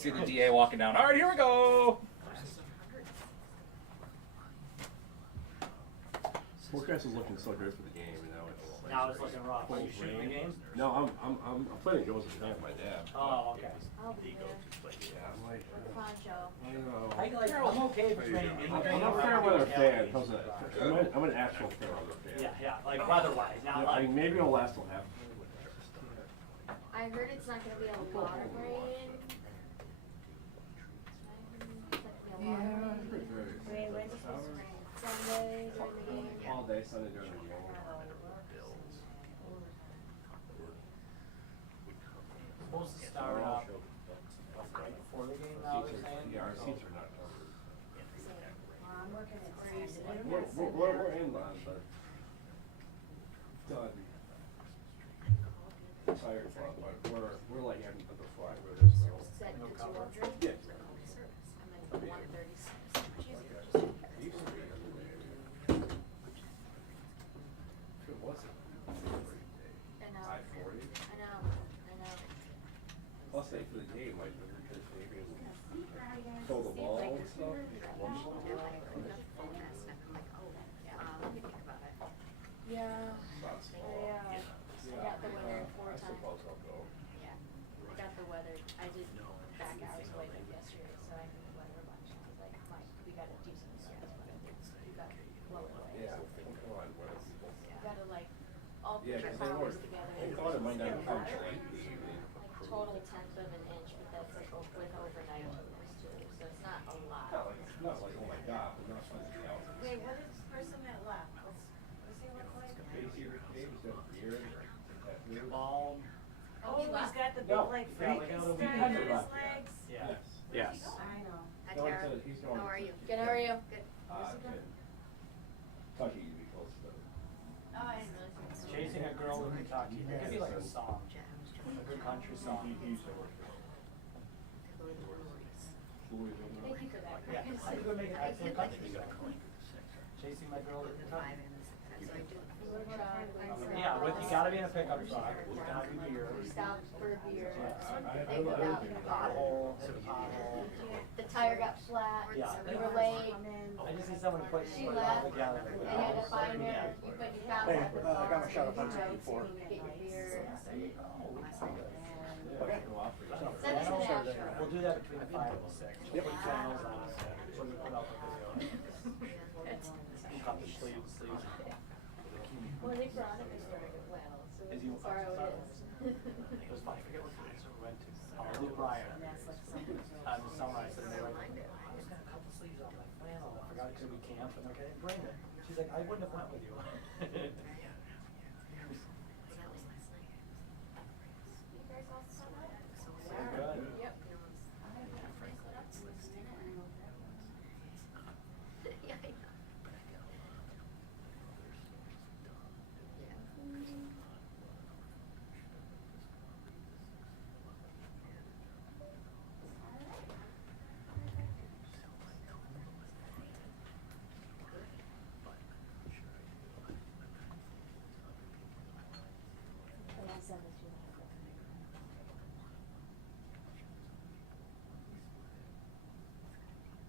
See the DA walking down. All right, here we go. Forecast is looking so good for the game, you know. Now it's looking rough. Are you shooting the game? No, I'm playing Joseph with my dad. Oh, okay. I'll be there. Yeah, I'm like, With Poncho. I know. I'm okay for training. I'm a fair weather fan. How's that? I'm an actual fair weather fan. Yeah, like weather-wise, not Yeah, I like. mean, maybe it'll last till half. I heard it's not going to be a lot of rain. Wait, when's it supposed to rain? Sunday during the game? All day, Sunday during the game. Supposed to start up right before the game now, they're saying? Yeah, our seats are not covered. I'm working at 3, so they're We're in line, but done. Tired club, but we're like having the flag with us. set to 200. Yeah. I'm at 136. What's it? I know. 540. I know. I'll say for the game, like because maybe throw the ball and stuff. Yeah. I got the weather 4 I times. suppose I'll go. Yeah. I got the weather. I did back out away like yesterday, so I knew the weather a bunch. I was like, Mike, we gotta do some stress, but you gotta blow it away. Yeah, come on, what else? You gotta like all put Yeah, your 'cause they powers were. together. They thought it might not come till like this evening. Like total 1/10 of an inch, but that's like with overnight too. So it's not a lot. Not like, oh my God, but not like thousands. Wait, what is this person that left? What's he look like? Ball. Oh, he's got the big No. like Yeah, like Frankenstein a little on his left. legs. Yeah. Yes. I know. Hi, Going Tara. to- he's going How are to- you? Good, how are you? Good. Kentucky to be close to. Oh, I know. Chasing a girl in Kentucky. It could be like a song. A good country song. Thank you for that. Yeah, I could make it, I think country song. Chasing my girl in Kentucky. Yeah, with, you gotta be in a pickup truck, you gotta be beer. We stopped for a beer. I They put out Pothole, hit the pothole. the tire got flat. Yeah. We were late. I just need someone to put She it all left. together. They had to find her. You put your house at the car. I got my shot up on you go 64. to get your beer. Okay. Send us an extra. We'll do that between 5 and 6. We'll put channels on it, so we put out the video. Cut the sleeves. Well, they brought it as well, so Is you- sorry it is. It was fun, I forget what place we went to. Luke Bryan. The summer I said, they were like, I was gonna cut the sleeves off my flannel, I forgot because we camped, and okay, bring it. She's like, I wouldn't have went with you. You guys all set up? Very good. Yep. Yeah, I know. And I'll send it to you.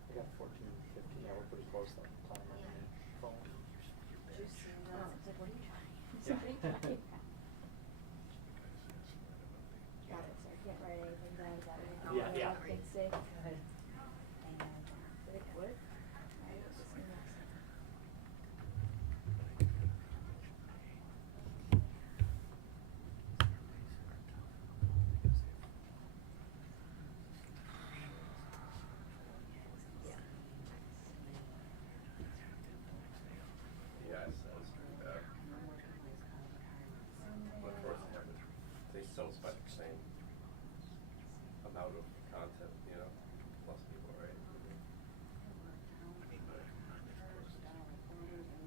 I got 14, 15, yeah, we're pretty close to time on the phone. It's like, what are you trying? What are you trying? Got it, sir. Get ready. Everything done. Got everything. Yeah. Everything safe. Did it work? Alright, just gonna- Yes, that's pretty bad. But of course, they still expect the same amount of content, you know, plus people, right?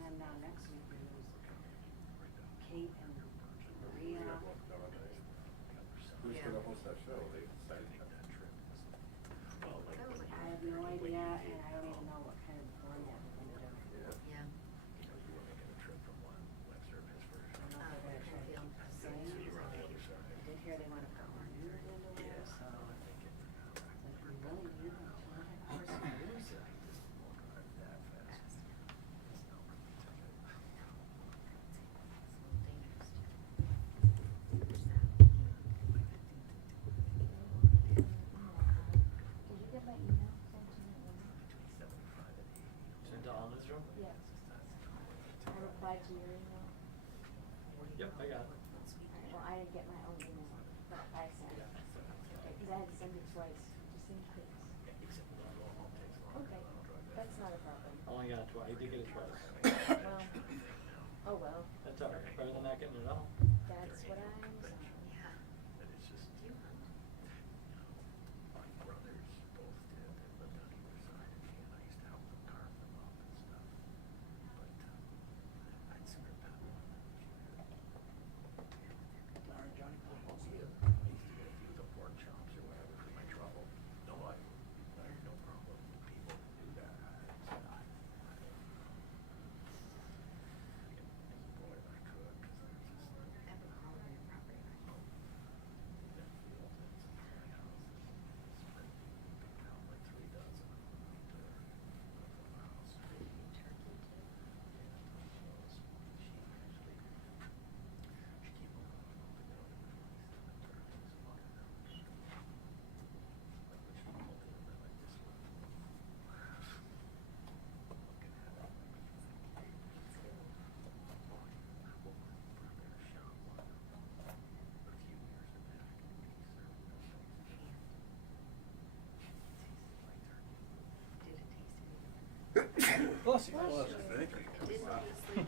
And then next week we use Kate and Maria. Who's gonna host that show? They decided. I have no idea, and I don't even know what kind of format we're gonna do. Yeah. Yeah. I don't know if they're gonna try to keep the same. I did hear they wanna put more news into it, so. reply to your email? Yep, I got it. Alright, well, I didn't get my own email, but I sent it. Because I had to send it twice, just in case. Okay, that's not a problem. I only got it twice. I did get it twice. Well, oh well, That's all right. Better than not getting it all. that's what I'm saying. Bless you. Bless you. Thank you. Bless you.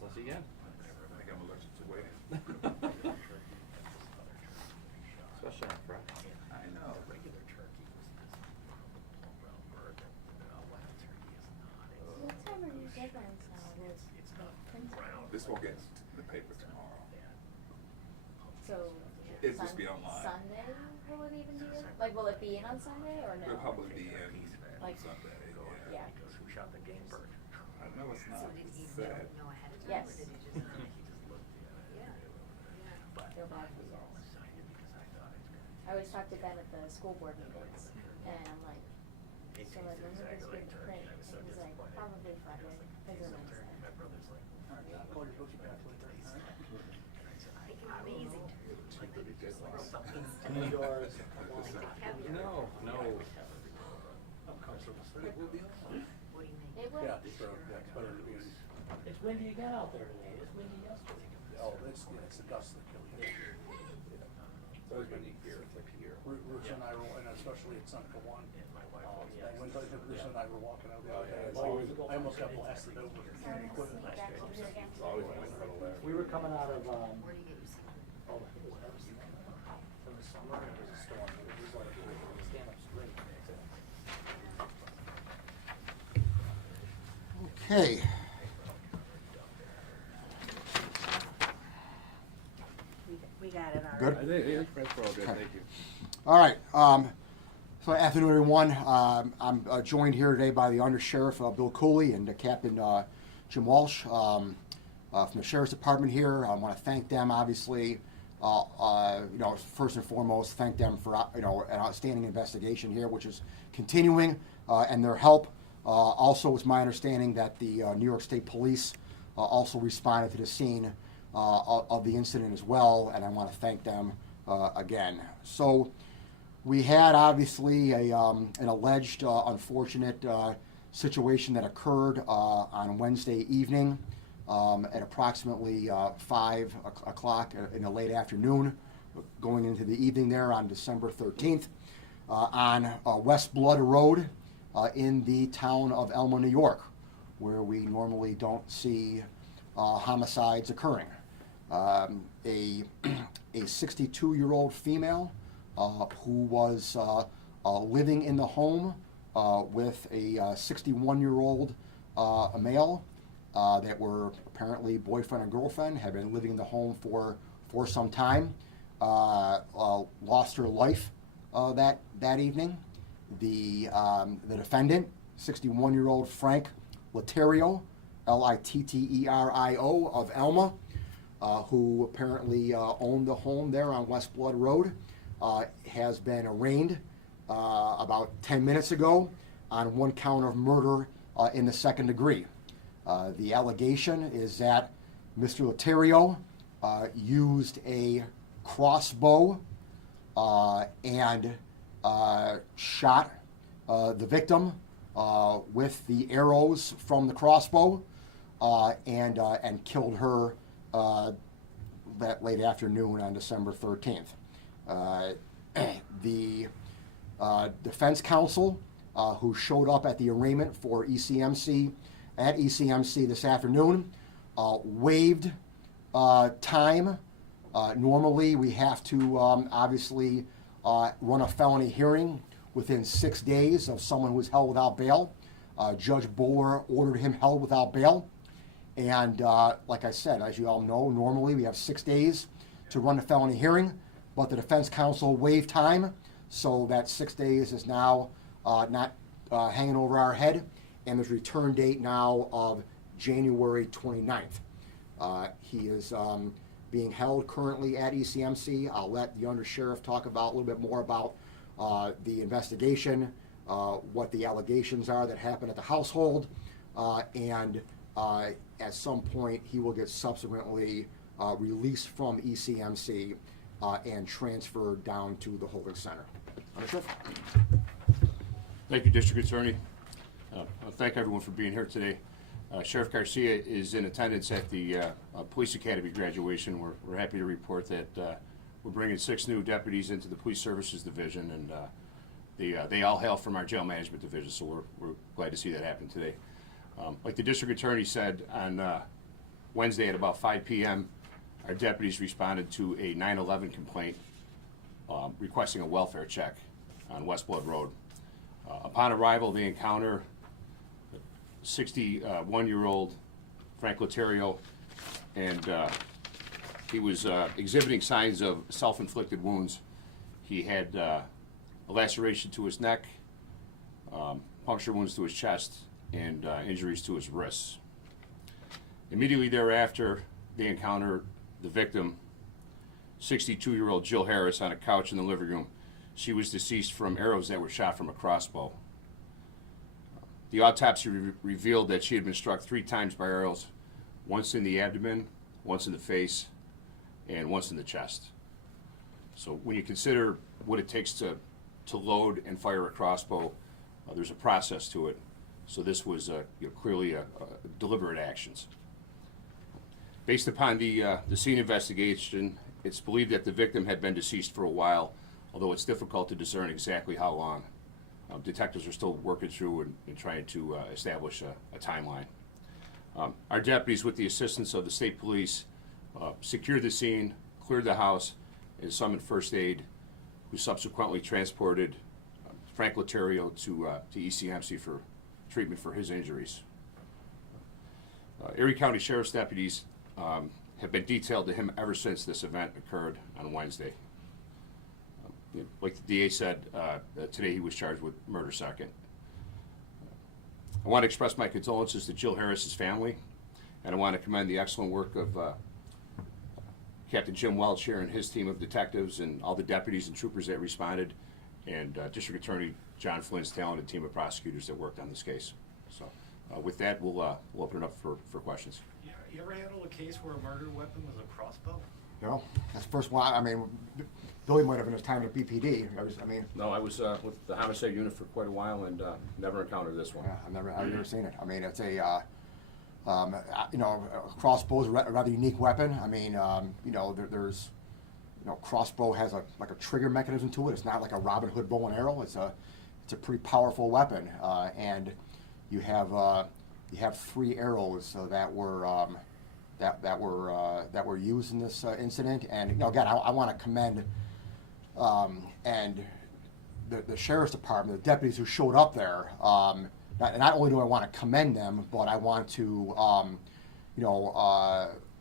Let's see again. I think I'm allergic to waiting. Especially on Friday. I know. What time are your deadlines now with printing? This will get to the paper tomorrow. So, It'll just be online. Sunday, will it even be, like, will it be in on Sunday or no? It'll probably be in Like, Sunday, yeah. I know it's not sad. Yes. Feel bad for you. I always talk to Ben at the school board meetings, and I'm like, so like, when will this get to print? And he's like, probably Friday, because of Wednesday. Call your bookie back later. Any yours? No. I'm comfortable. It will. Yeah, it's better to be. It's windy again out there today. It's windy yesterday. Oh, it's the dust that kills you. It's always been here, it's like here. Bruce and I were, and especially at Seneca One. Yeah. When Bruce and I were walking out the other day, Oh, yeah. I almost got blasted over the equipment. Back over here again. It's always been a little there. We were coming out of, I think it was Epstein. From the summer, and it was a storm. It was like, stand up straight. Okay. We got it Good. already. That's all good, thank you. All right. So afternoon, everyone. I'm joined here today by the Undersheriff Bill Cooley and Captain Jim Walsh from the Sheriff's Department here. I want to thank them, obviously. First and foremost, thank them for an outstanding investigation here, which is continuing, and their help. Also, it's my understanding that the New York State Police also responded to the scene of the incident as well, and I want to thank them again. So we had obviously an alleged unfortunate situation that occurred on Wednesday evening at approximately 5 o'clock in the late afternoon, going into the evening there on December 13th on West Blood Road in the town of Elma, New York, where we normally don't see homicides occurring. A 62-year-old female who was living in the home with a 61-year-old male that were apparently boyfriend and girlfriend, had been living in the home for some time, lost her life that evening. The defendant, 61-year-old Frank Litterio, Litterio of Elma, who apparently owned the home there on West Blood Road, has been arraigned about 10 minutes ago on one count of murder in the second degree. The allegation is that Mr. Litterio used a crossbow and shot the victim with the arrows from the crossbow and killed her that late afternoon on December 13th. The defense counsel who showed up at the arraignment for ECMC at ECMC this afternoon waived time. Normally, we have to obviously run a felony hearing within 6 days of someone who is held without bail. Judge Bowler ordered him held without bail. And like I said, as you all know, normally we have 6 days to run a felony hearing, but the defense counsel waived time, so that 6 days is now not hanging over our head, and there's a return date now of January 29th. He is being held currently at ECMC. I'll let the undersheriff talk about a little bit more about the investigation, what the allegations are that happened at the household, and at some point he will get subsequently released from ECMC and transferred down to the holding center. Undersheriff? Thank you, District Attorney. I thank everyone for being here today. Sheriff Garcia is in attendance at the Police Academy graduation. We're happy to report that we're bringing 6 new deputies into the Police Services Division, and they all hail from our Jail Management Division, so we're glad to see that happen today. Like the District Attorney said, on Wednesday at about 5 p.m., our deputies responded to a 9/11 complaint requesting a welfare check on West Blood Road. Upon arrival, they encounter 61-year-old Frank Loterio, and he was exhibiting signs of self-inflicted wounds. He had a laceration to his neck, puncture wounds to his chest, and injuries to his wrists. Immediately thereafter, they encounter the victim, 62-year-old Jill Harris, on a couch in the living room. She was deceased from arrows that were shot from a crossbow. The autopsy revealed that she had been struck 3 times by arrows, once in the abdomen, once in the face, and once in the chest. So when you consider what it takes to load and fire a crossbow, there's a process to it. So this was clearly a deliberate actions. Based upon the scene investigation, it's believed that the victim had been deceased for a while, although it's difficult to discern exactly how long. Detectives are still working through and trying to establish a timeline. Our deputies, with the assistance of the state police, secured the scene, cleared the house, and summoned first aid, who subsequently transported Frank Loterio to ECMC for treatment for his injuries. Erie County Sheriff's deputies have been detailed to him ever since this event occurred on Wednesday. Like the DA said, today he was charged with murder second. I want to express my condolences to Jill Harris's family, and I want to commend the excellent work of Captain Jim Welch here and his team of detectives and all the deputies and troopers that responded, and District Attorney John Flynn's talented team of prosecutors that worked on this case. So with that, we'll open it up for questions. Yeah, you ever handle a case where a murder weapon was a crossbow? No, that's the first one. I mean, Billy might have been his time at BPD. No, I was with the homicide unit for quite a while and never encountered this one. Yeah, I've never seen it. I mean, it's a crossbow is a rather unique weapon. I mean, there's crossbow has a trigger mechanism to it. It's not like a Robin Hood bow and arrow. It's a pretty powerful weapon, and you have 3 arrows that were used in this incident. And again, I want to commend and the sheriff's department, the deputies who showed up there. Not only do I want to commend them, but I want to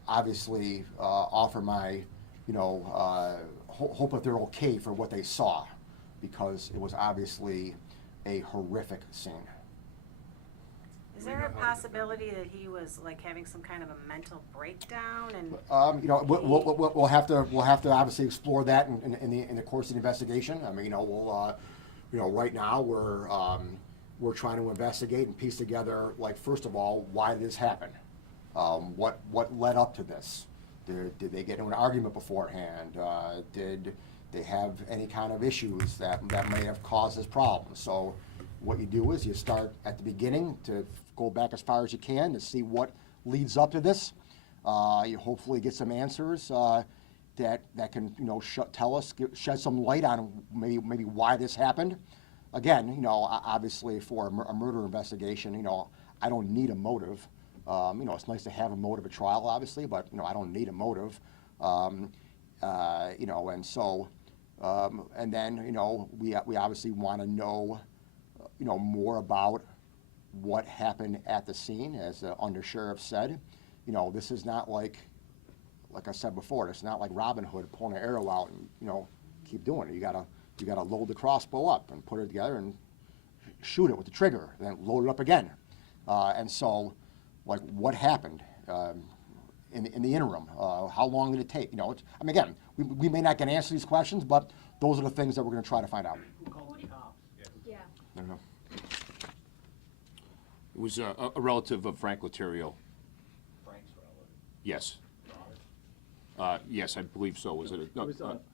obviously offer my hope that they're okay for what they saw, because it was obviously a horrific scene. Is there a possibility that he was like having some kind of a mental breakdown? And we'll have to obviously explore that in the course of the investigation. I mean, right now we're trying to investigate and piece together, like, first of all, why did this happen? What led up to this? Did they get into an argument beforehand? Did they have any kind of issues that may have caused this problem? So, what you do is you start at the beginning to go back as far as you can to see what leads up to this. You hopefully get some answers that can, you know, tell us, shed some light on maybe why this happened. Again, you know, obviously for a murder investigation, you know, I don't need a motive. You know, it's nice to have a motive at trial, obviously, but, you know, I don't need a motive. You know, and so, and then, you know, we obviously want to know, you know, more about what happened at the scene. As the undersheriff said, you know, this is not like I said before, it's not like Robin Hood pulling an arrow out and, you know, keep doing it. You gotta load the crossbow up and put it together and shoot it with the trigger, then load it up again. And so, like, what happened in the interim? How long did it take? You know, I mean, again, we may not get answers to these questions, but those are the things that we're going to try to find out. Who called the cops? Yeah. I don't know. It was a relative of Frank Laterio. Frank's relative. Yes. Daughter. Yes, I believe so. Was it a It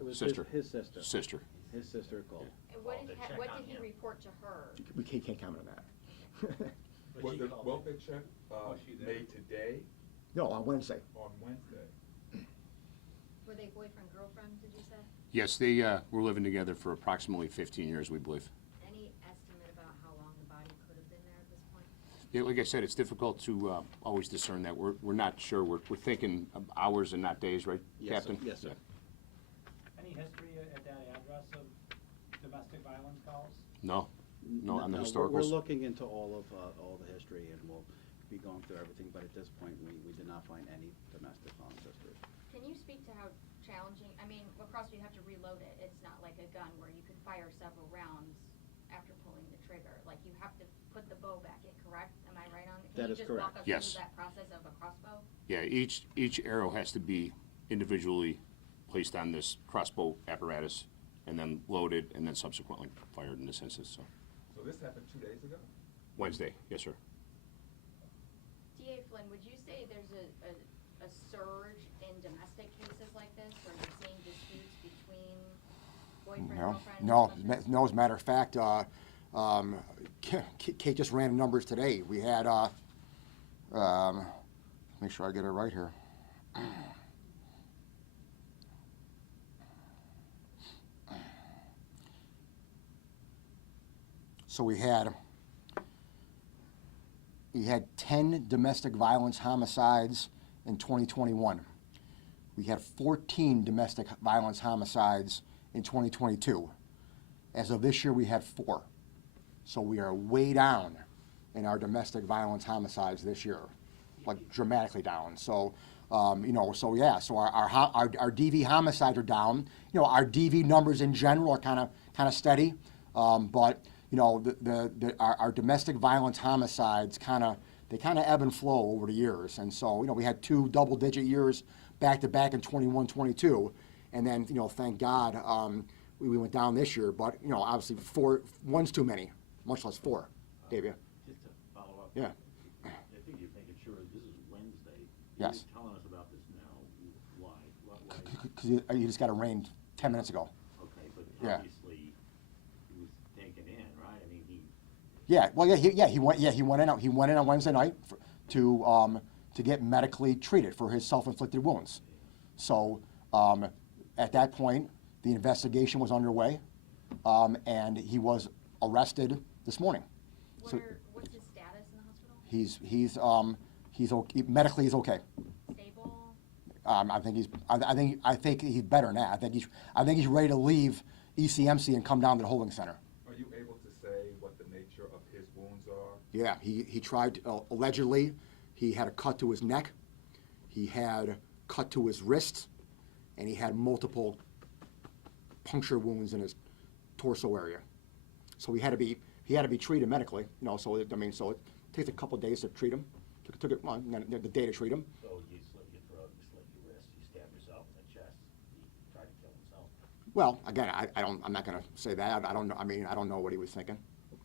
was sister? his sister. Sister. His sister called. And what did he report to her? We can't comment on that. But she called welfare check made today No, on Wednesday. on Wednesday? Were they boyfriend, girlfriend, did you say? Yes, they were living together for approximately 15 years, we believe. Any estimate about how long the body could have been there at this point? Yeah, like I said, it's difficult to always discern that. We're not sure. We're thinking of hours and not days, right, Captain? Yes, sir. Any history at that address of domestic violence calls? No, no, on the No, historicals. We're looking into all the history, and we'll be going through everything, but at this point, we did not find any domestic violence history. Can you speak to how challenging, I mean, lacrosse, you have to reload it. It's not like a gun where you could fire several rounds after pulling the trigger. Like, you have to put the bow back in, correct? Am I right on? That is Can you just walk correct. us Yes. through that process of a crossbow? Yeah, each arrow has to be individually placed on this crossbow apparatus and then loaded and then subsequently fired in this instance, so. So this happened 2 days ago? Wednesday, yes, sir. DA Flynn, would you say there's a surge in domestic cases like this, where you're seeing disputes between boyfriend, girlfriend? husband? No. As a matter of fact, Kate just ran the numbers today. We had, make sure I get it right here. So we had 10 domestic violence homicides in 2021. We had 14 domestic violence homicides in 2022. As of this year, we had 4. So we are way down in our domestic violence homicides this year, like dramatically down. So, you know, so yeah, so our DV homicides are down. You know, our DV numbers in general are kind of steady, but you know, our domestic violence homicides kind of ebb and flow over the years. And so, you know, we had 2 double-digit years back to back in 21, 22, and then, you know, thank God we went down this year. But you know, obviously 1's too many, much less 4. Dave, yeah. Just to follow up. Yeah. I think you're making sure this is Wednesday. Yes. You're telling us about this now. Why? Why? Because you just got arraigned 10 minutes ago. Okay, but Yeah. obviously he was taken in, right? I mean, he. Yeah, well, he went in on Wednesday night to get medically treated for his self-inflicted wounds. So at that point, the investigation was underway, and he was arrested this morning. So What's his status in the hospital? he's okay, medically he's okay. Stable? I think he's better now. I think he's ready to leave ECMC and come down to the holding center. Are you able to say what the nature of his wounds are? Yeah, he tried, allegedly, he had a cut to his neck, he had a cut to his wrist, and he had multiple puncture wounds in his torso area. So he had to be treated medically, you know, so it takes a couple days to treat him. Took it, well, the day to treat him. So you slit your throat, you slit your wrist, you stab yourself in the chest, he tried to kill himself. Well, again, I'm not gonna say that. I don't know, I don't know what he was thinking.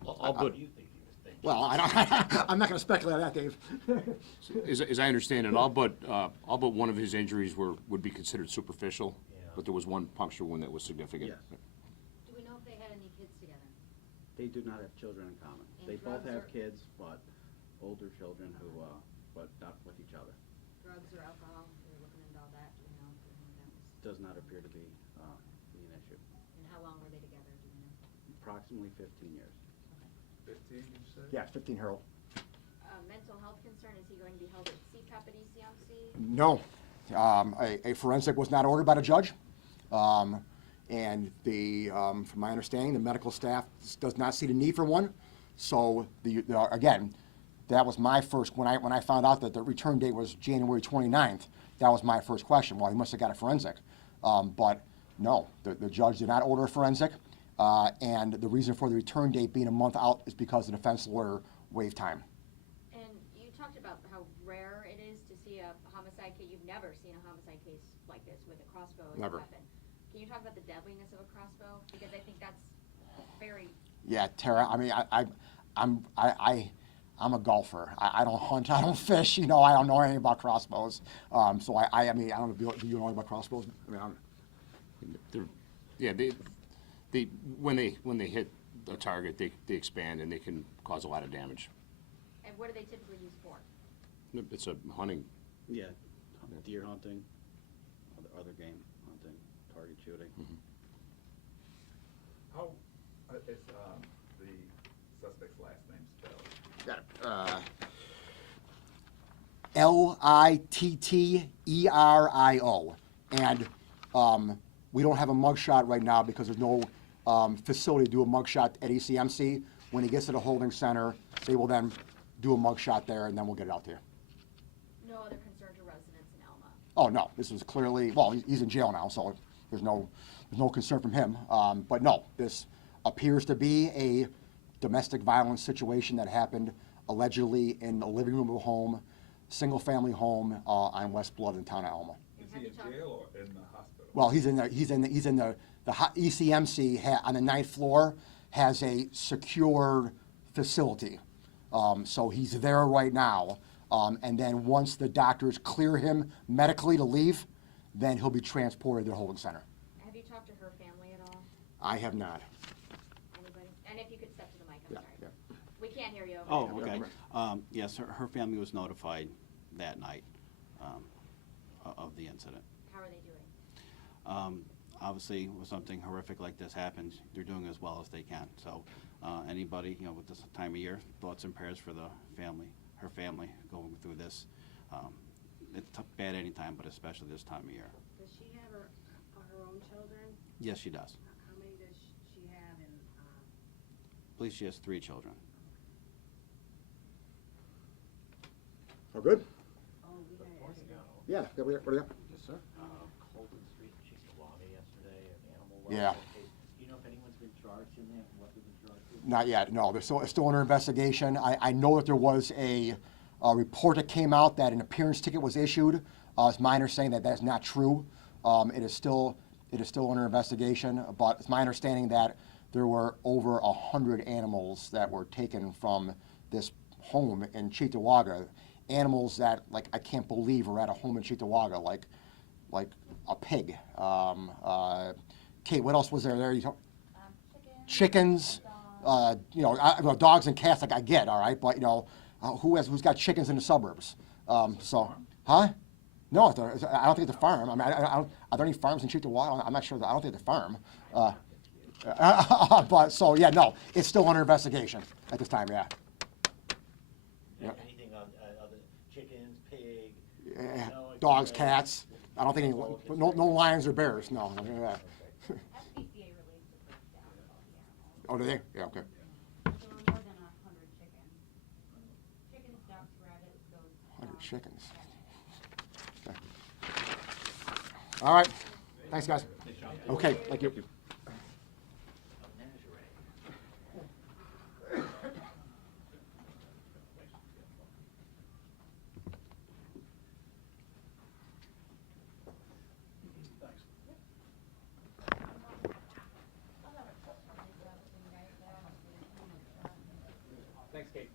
What do you think he was thinking? Well, I'm not gonna speculate on that, Dave. As I understand it, all but one of his injuries would be considered superficial, but there was one puncture wound that was significant. Yes. Do we know if they had any kids together? They do not have children in common. And They both drugs have are- kids, but older children who, but not with each other. Drugs or alcohol, we were looking into all that, do we know if any of that was? Does not appear to be an issue. And how long were they together, do we know? Approximately 15 years. 15, you said? Yeah, 15, Harold. Mental health concern, is he going to be held at CCAP at ECMC? No. A forensic was not ordered by the judge. And from my understanding, the medical staff does not see the need for one. So again, that was my first, when I found out that the return date was January 29th, that was my first question. Well, he must have got a forensic. But no, the judge did not order a forensic. And the reason for the return date being a month out is because the defense lawyer waived time. And you talked about how rare it is to see a homicide case. You've never seen a homicide case like this with a crossbow as Never. a weapon. Can you talk about the deadliness of a crossbow? Because I think that's very... Yeah, Tara, I mean, I'm a golfer. I don't hunt, I don't fish, you know, I don't know anything about crossbows. So I mean, I don't know, do you know anything about crossbows? I mean, When they hit a target, they expand and they can cause a lot of damage. And what do they typically use for? It's a hunting. Yeah, deer hunting, other game hunting, target shooting. How is the suspect's last name spelled? Litterio. And we don't have a mugshot right now because there's no facility to do a mugshot at ECMC. When he gets to the holding center, they will then do a mugshot there, and then we'll get it out there. No other concern to residents in Elma? Oh, no, this is clearly, well, he's in jail now, so there's no concern from him. But no, this appears to be a domestic violence situation that happened allegedly in the living room of a home, single-family home on West Blood in town of Elma. Is he in jail or in the hospital? Well, he's in the ECMC on the 9th floor has a secured facility. So he's there right now. And then once the doctors clear him medically to leave, then he'll be transported to the holding center. Have you talked to her family at all? I have not. Anybody? And if you could step to the mic, I'm Yeah, sorry. yeah. We can't hear you. Oh, Over okay. Yeah. Yes, her family was notified that night of the incident. How are they doing? Obviously, when something horrific like this happens, they're doing as well as they can. So anybody, with this time of year, thoughts and prayers for the family, her family going through this. It's bad any time, but especially this time of year. Does she have her own children? Yes, she does. How many does she have in, I believe she has 3 children. Oh, good? oh, we got Yeah, what do you got? Yes, sir. Colton Street, Cheektowaga yesterday, an animal Yeah. welfare case. Do you know if anyone's been charged in there, what they've been charged with? Not yet, no. They're still under investigation. I know that there was a report that came out that an appearance ticket was issued. It's my understanding that that's not true. It is still under investigation, but it's my understanding that there were over 100 animals that were taken from this home in Cheektowaga. Animals that, like, I can't believe are at a home in Cheektowaga, like a pig. Kate, what else was there? Chickens. Dogs and cats, like I get, all right, but who's got chickens in the suburbs? Huh? No, I don't think it's a farm. I mean, are there any farms in Cheektowaga? I'm not sure. I don't think it's a farm. But so yeah, no, it's still under investigation at this time. Yeah. Anything on other chickens, pig? Yeah, No, dogs, it's, cats. I don't think no lions or bears. No. SPCA released a breakdown of all the animals. Oh, do they? Yeah. Okay. There were more than 100 chickens. Chickens, ducks, rabbits, goats. 100 chickens. Okay. All right. Thanks, guys. Okay. Thank you. Thanks, Kate.